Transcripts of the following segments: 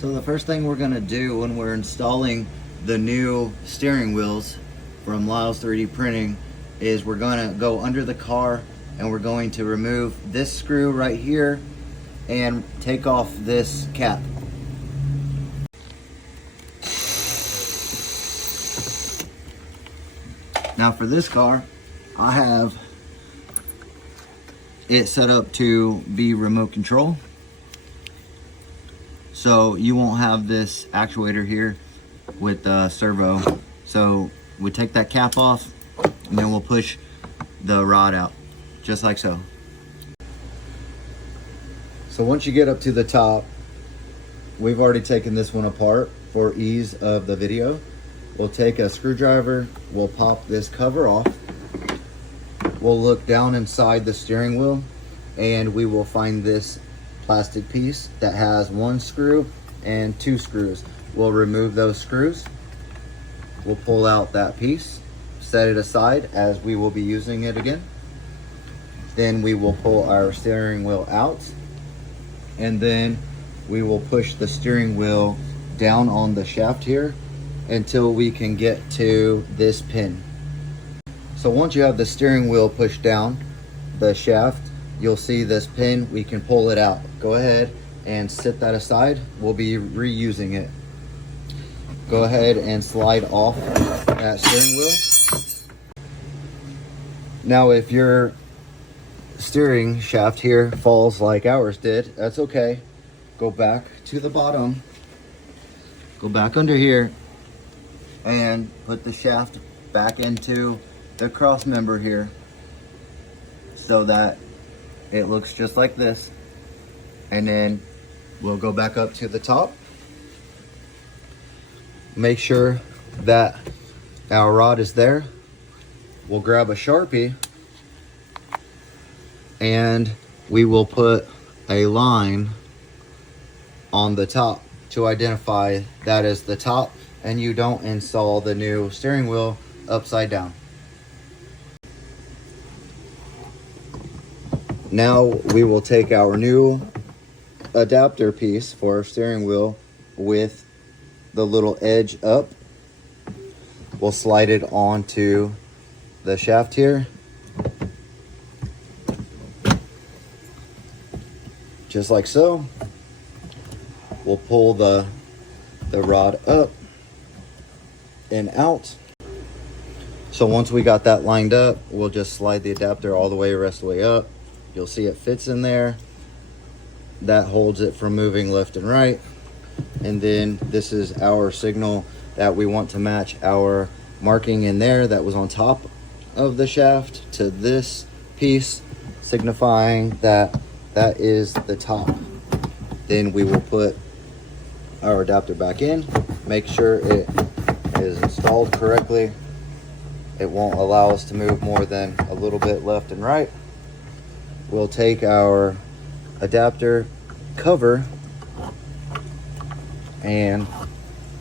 So the first thing we're going to do when we're installing the new steering wheels from Lyle's 3D Printing is we're going to go under the car and we're going to remove this screw right here and take off this cap. Now for this car, I have it set up to be remote control. So you won't have this actuator here with the servo. So we take that cap off and then we'll push the rod out, just like so. So once you get up to the top, we've already taken this one apart for ease of the video. We'll take a screwdriver, we'll pop this cover off. We'll look down inside the steering wheel and we will find this plastic piece that has one screw and two screws. We'll remove those screws. We'll pull out that piece, set it aside as we will be using it again. Then we will pull our steering wheel out and then we will push the steering wheel down on the shaft here until we can get to this pin. So once you have the steering wheel pushed down the shaft, you'll see this pin, we can pull it out. Go ahead and set that aside. We'll be reusing it. Go ahead and slide off that steering wheel. Now if your steering shaft here falls like ours did, that's okay. Go back to the bottom, go back under here and put the shaft back into the cross member here so that it looks just like this. And then we'll go back up to the top. Make sure that our rod is there. We'll grab a Sharpie and we will put a line on the top to identify that is the top, and you don't install the new steering wheel upside down. Now we will take our new adapter piece for our steering wheel with the little edge up. We'll slide it onto the shaft here. Just like so. We'll pull the rod up and out. So once we got that lined up, we'll just slide the adapter all the rest of the way up. You'll see it fits in there. That holds it from moving left and right. And then this is our signal that we want to match our marking in there that was on top of the shaft to this piece, signifying that that is the top. Then we will put our adapter back in, make sure it is installed correctly. It won't allow us to move more than a little bit left and right. We'll take our adapter cover and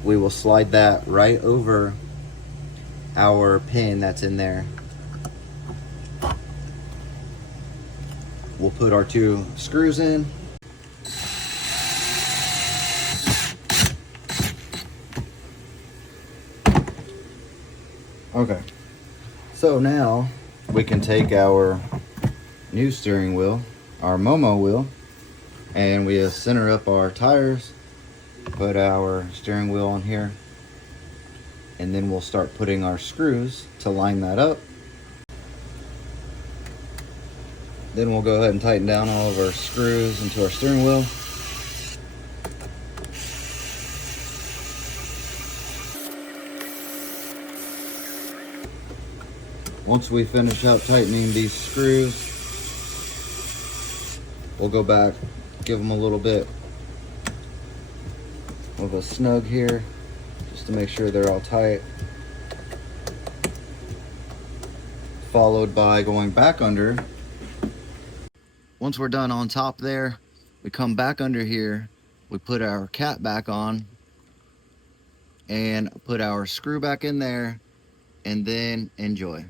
we will slide that right over our pin that's in there. We'll put our two screws in. Okay, so now we can take our new steering wheel, our MOMO wheel, and we center up our tires, put our steering wheel on here, and then we'll start putting our screws to line that up. Then we'll go ahead and tighten down all of our screws into our steering wheel. Once we finish up tightening these screws, we'll go back, give them a little bit of a snug here, just to make sure they're all tight. Followed by going back under. Once we're done on top there, we come back under here, we put our cap back on, and put our screw back in there, and then enjoy.